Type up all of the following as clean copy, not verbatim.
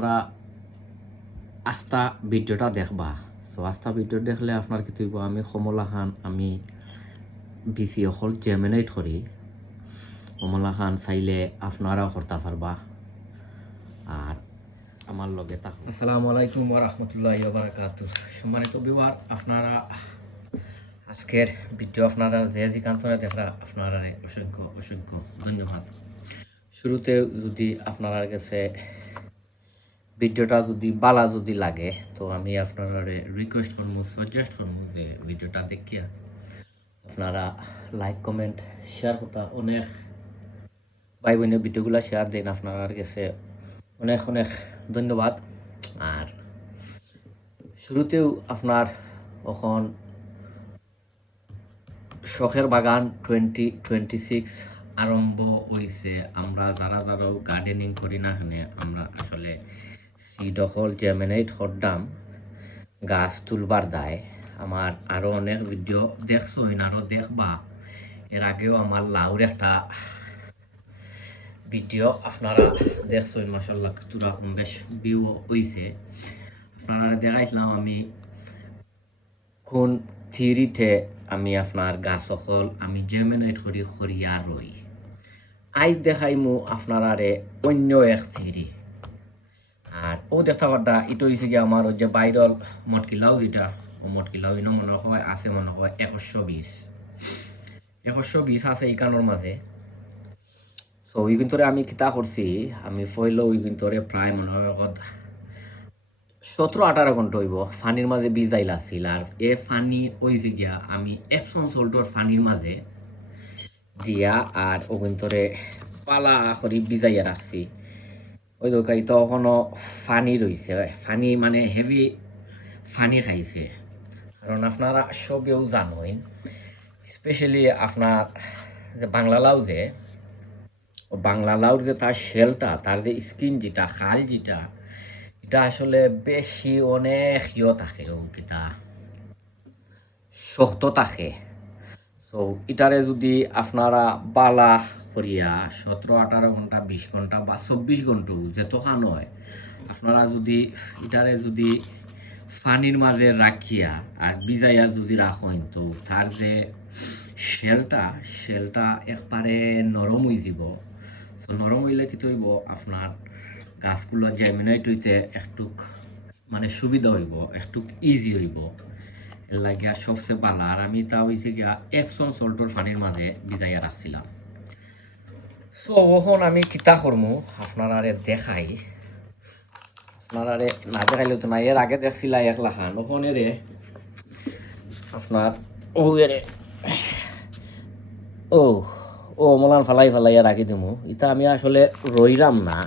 আপনারা আস্থা ভিডিওটা দেখবা। সো আস্থা ভিডিও দেখলে আপনার কি হইব, আমি কমলা খান আমি বিসি অকল জেমিনেট করি। কমলা খান চাইলে আপনারাও করতে পারবা। আর আমার লগে থাকুন। আসসালামু আলাইকুম ওয়া রাহমাতুল্লাহি ওয়া বারাকাতুহু। সম্মানিত ভিউয়ার, আপনারা আজকের ভিডিও আপনারা যে যেখানে দেখরা আপনারা অসংখ্য অসংখ্য ধন্যবাদ। শুরুতে যদি আপনারা কাছে ভিডিওটা যদি ভালো যদি লাগে, তো আমি আপনারা রিকোয়েস্ট করবো, সাজেস্ট করবো যে ভিডিওটা দেখিয়া আপনারা লাইক কমেন্ট শেয়ার করতা। অনেক ভাই বোনের ভিডিওগুলো শেয়ার দেন, আপনার কাছে অনেক অনেক ধন্যবাদ। আর শুরুতেও আপনার এখন শখের বাগান 2026 আরম্ভ হয়েছে। আমরা যারা গার্ডেনিং করি না এখানে আমরা আসলে সিড অকল জেমিনেট করতাম গাছ তুলবার দায়। আমার আরও অনেক ভিডিও দেখছো, আরও দেখবা। এর আগেও আমার লাউর একটা ভিডিও আপনারা দেখছো, মাসাল্লাহ তোরা বেশ ভিউ হয়েছে। আপনারা দেখাইছিলাম আমি কোন থিওরিতে আমি আপনার গাছ সকল আমি জেমিনেট করি করিয়া রই। আজ দেখাইমু আপনারারে অন্য এক থিওরি। আর ও দেখতে পারটা এটা হয়েছে কি আমার যে ভাইরাল মটকিলাও, যেটা ও মটকিলাও ইনো মনে হয় আছে, মনে হয় 2120 আছে ইকানোর মাঝে। সো ওই কিন্তু আমি কিতা করছি, আমি ফইলো ওই কিন্তু প্রায় মনে হয় 17-18 ঘন্টা হইব ফানির মাঝে ভিজাইলা ছিল। আর এ ফানি হয়েছে গিয়া আমি এপসন সল্টর ফানির মাঝে দিয়া আর ও কিন্তু পালা করি ভিজাইয়া রাখছি। ওই দোকাই তখনও ফানি রয়েছে, ফানি মানে হেভি ফানি খাইছে। কারণ আপনারা সবেও জানেন, স্পেশালি আপনার যে বাংলা লাউর যে তার শেলটা, তার যে স্কিন যেটা খাল যেটা, এটা আসলে বেশি অনেক থাকে, ও কিতা শক্ত থাকে। সো এটারে যদি আপনারা বালা করিয়া 17-18 ঘন্টা 20 ঘন্টা বা 24 ঘন্টা যেতখান হয়, আপনারা যদি এটারে যদি ফানির মাঝে রাখিয়া আর ভিজাইয়া যদি রাখেন, তো তার যে শেলটা একবারে নরম হয়ে যাব। তো নরম হইলে কি হইব, আপনার গাছগুলো জেমিনেট হইতে একটু মানে সুবিধা হইব, একটু ইজি হইব। এর লাগিয়া সবচেয়ে ভালো। আর আমি তা হয়েছে গিয়া এপসন সল্টর পানির মাঝে ভিজাইয়া রাখছিলাম। সো এখন আমি কিতা করমু আপনারা দেখাই। আপনারা না দেখাইলে তো না, এর আগে দেখছিলা একলা খান, ওখানে রে আপনার ও ও ও মলান ফালাইয়া রাখি দিমু। এটা আমি আসলে রইরাম না,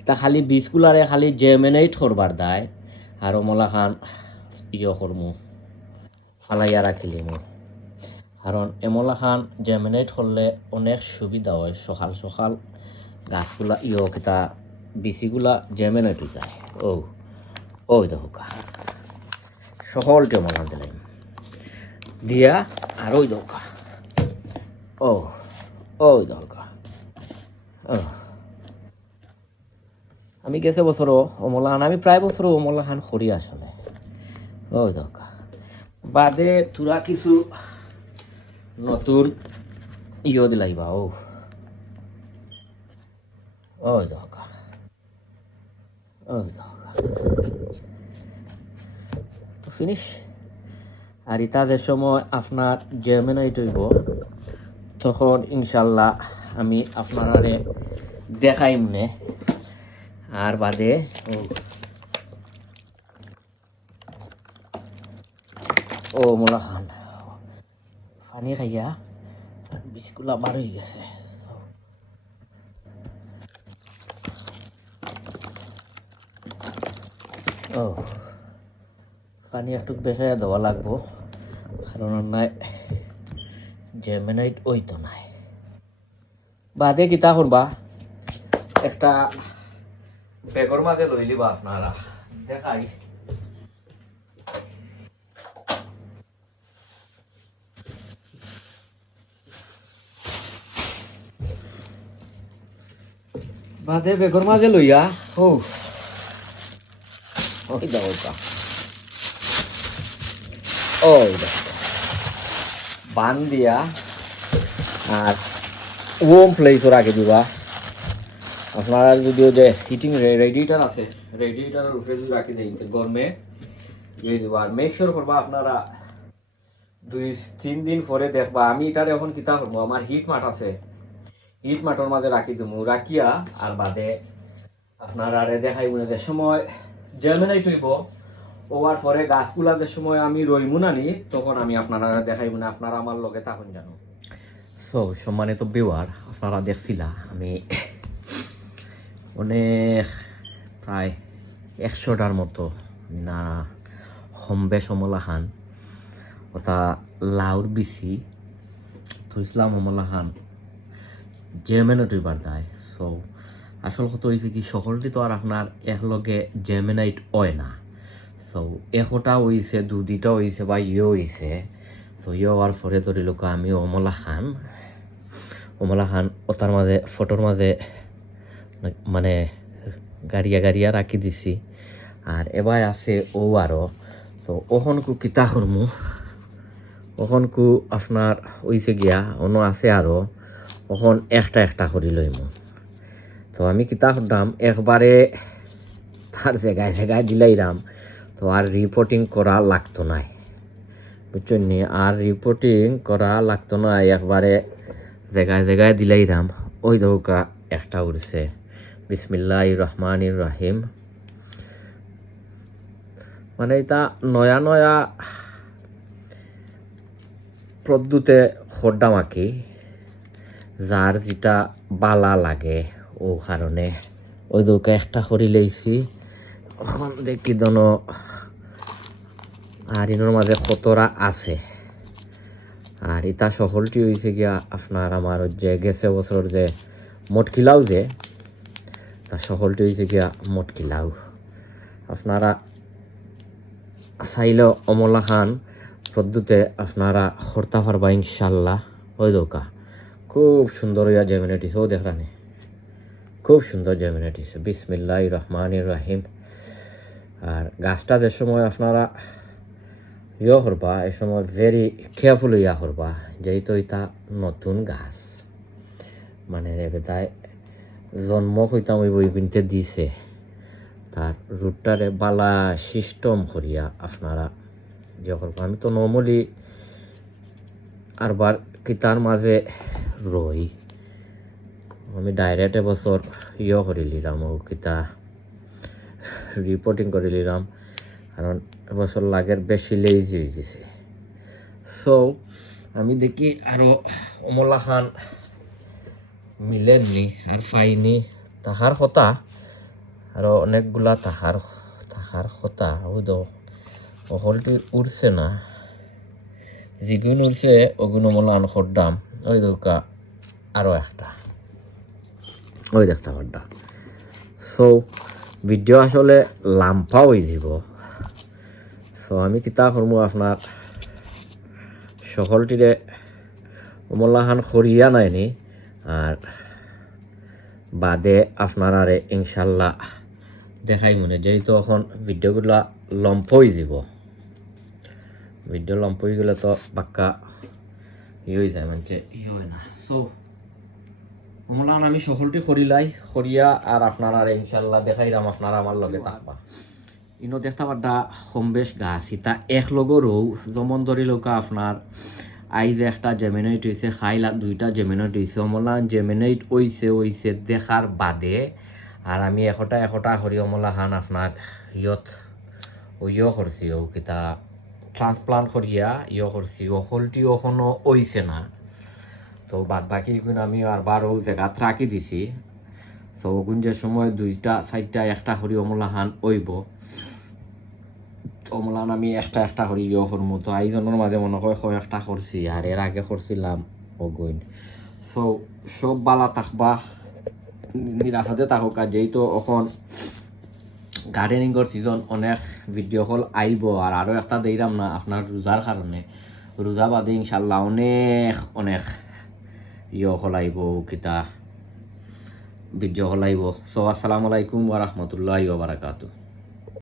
এটা খালি বীজগুলারে খালি জেমিনেট করবার দায়। আর মলা খান করমু ফালাইয়া রাখিলিমু। কারণ এমলা খান জেমিনেট করলে অনেক সুবিধা হয়। সকাল সকাল গাছগুলা কিতা বিচিগুলা জেমিনেট হয়ে যায়। ওই দেখো সকলটা মলান দিলাম দিয়া। আর ওই দৌকা ওই দৌকা আমি গেছে বছরও অমলা খান, আমি প্রায় বছরও অমলা খান করি আসলে। ওই দৌকা বাদে তোরা কিছু নতুন দিলাইবা। ওই দৌকা তো ফিনিশ। আর ইতাদের সময় আপনার জেমিনেট হইব, তখন ইনশাল্লাহ আমি আপনারে দেখাই মনে। আর বাদে মোলা খান পানি খাইয়া বিস্কুলা বার হয়ে গেছে। পানি একটু বেসাইয়া দেওয়া লাগবো, কারণ নাই জেমিনেট ওই তো নাই। বাদে কিতা করবা, একটা বেগর মাঝে লই লিবা আপনারা দেখাই। বাদে বেগর মাঝে লইয়া ওই দাও ওই দেখো বান দিয়া আর ওম প্লেসও রাখে দিবা। আপনারা যদিও যে হিটিং রেডিয়েটার আছে রেডিয়েটারের উপরে যদি রাখি দেয় গরমে দিয়ে দিব। আর মেক শিওর করবা আপনারা 2-3 দিন পরে দেখবা আমি এটার এখন কিতা করবো, আমার হিট মাঠ আছে হিট মাঠের মাঝে রাখি দেবো, রাখিয়া আর বাদে আপনারা দেখাই মনে যে সময় জার্মিনেট হইব ওয়ার পরে গাছগুলা যে সময় আমি রইমু না নি তখন আমি আপনারা দেখাই মনে আপনারা আমার লগে তখন জানো। সো সম্মানিত ভিউয়ার, আপনারা দেখছিলা আমি অনেক প্রায় 100টার মতো না সম্বে সমলাহান ওটা লাউর বিচি থইছিলাম সমলাহান জেমেনেট হইবার দায়। সো আসল কথা হয়েছে কি সকলটি তো আর আপনার একলগে জেমিনাইট হয় না। সো একটা হয়েছে দুটা হয়েছে বা হয়েছে। সো হওয়ার পরে ধরি লোক আমি অমলা খান ওটার মাঝে ফটোর মাঝে মানে গাড়িয়া রাখি দিছি। আর এবার আছে ও আরও। তো ওখনকু কিতা করমু ওখনকু আপনার হয়েছে গিয়া অন্য আছে আরও ওখন একটা করি লইমু। তো আমি কিতা করলাম একবারে তার জায়গায় দিলাইরাম। তো আর রিপোর্টিং করা লাগতো নাই বুঝছেন নি, আর রিপোর্টিং করা লাগতো না, একবারে জায়গায় দিলাইরাম। ওই দৌকা একটা উড়ছে। বিসমিল্লাহির রহমানির রহিম। মানে এটা নয়া পদ্ধতিতে খোদ্দাম আঁকি যার যেটা বালা লাগে ও কারণে ওই দৌকা একটা করি লইছি। এখন দেখি দন আর ইনোর মাঝে কতরা আছে। আর ইটা সফলটি হয়েছে গিয়া আপনার আমার যে গেছে বছর যে মটকিলাও যে তা সফলটি হয়েছে গিয়া মটকিলাও। আপনারা চাইলেও অমলা খান পদ্ধতিতে আপনারা খরতা পারবা ইনশাল্লাহ। ওই দৌকা খুব সুন্দর হইয়া জেমিনেটিস ও দেখরানি খুব সুন্দর জেমিনেটিস। বিসমিল্লাহির রহমানির রহিম। আর গাছটা যে সময় আপনারা করবা এই সময় ভেরি কেয়ারফুল করবা, যেহেতু এটা নতুন গাছ মানে বেটায় জন্ম হইতাম ওই বই কিনতে দিছে তার রুটটারে বালা সিস্টেম করিয়া আপনারা করবা। আমি তো নর্মালি আরবার কিতার মাঝে রই আমি ডাইরেক্ট এবছর করে লিলাম ও কিতা রিপোর্টিং করে লিলাম, কারণ এবছর লাগের বেশি লেজি হয়ে গেছে। সো আমি দেখি আরও অমলা খান মিলেননি আর পাইনি তাহার কথা আরও অনেকগুলা তাহার কথা। ওই তো অহলটি উড়ছে না, যেগুন উড়ছে ওগুলো অমলা আন খরদাম। ওই দোকা আরও একটা ওই দেখতে পারডা। সো ভিডিও আসলে লাম্পা হয়ে যাব। সো আমি কিতা করবো আপনার সকলটিরে অমলাহান খরিয়া নাইনি আর বাদে আপনার আরে ইনশাল্লাহ দেখাই মনে, যেহেতু এখন ভিডিওগুলা লম্প হয়ে যাব। ভিডিও লম্প হয়ে গেলে তো বাক্কা হয়ে যায় মানে হয় না। সো অমলাহান আমি সকলটি খরিয়া আর আপনার আরে ইনশাল্লাহ দেখাইলাম আপনারা আমার লগে থাকবা। ইনো দেখতে পাড্ডা কম বেশ গাছ ইতা এক লগরও যেমন ধরি লোক আপনার আইজ একটা জেমিনেট হয়েছে খাইলা দুইটা জেমিনেট হয়েছে অমলা জেমিনেট হইছে দেখার বাদে আর আমি একটা করি অমলা হান আপনার করছি ও কিতা ট্রান্সপ্লান্ট করিয়া করছি হলটি ওখনো হইছে না। তো বাদ বাকি আমি আরবার ও জায়গাত রাখি দিছি। সো ওগুন যে সময় 2-4টা একটা করি অমলা হান হইব অমলান আমি একটা করি করবো। তো আইজনের মাঝে মনে হয় একটা করছি আর এর আগে করছিলাম অগুন। সো সব বালা থাকবা নিরাপদে থাকুক। আর যেহেতু এখন গার্ডেনিংয়ের সিজন অনেক ভিডিও কল আইব আর আরও একটা দিলাম না আপনার রোজার কারণে, রোজা বাদে ইনশাল্লাহ অনেক কল আইব কিতা ভিডিও কল আইব। সো আসসালামু আলাইকুম ওয়া রাহমাতুল্লাহি ওয়া বারাকাতুহু।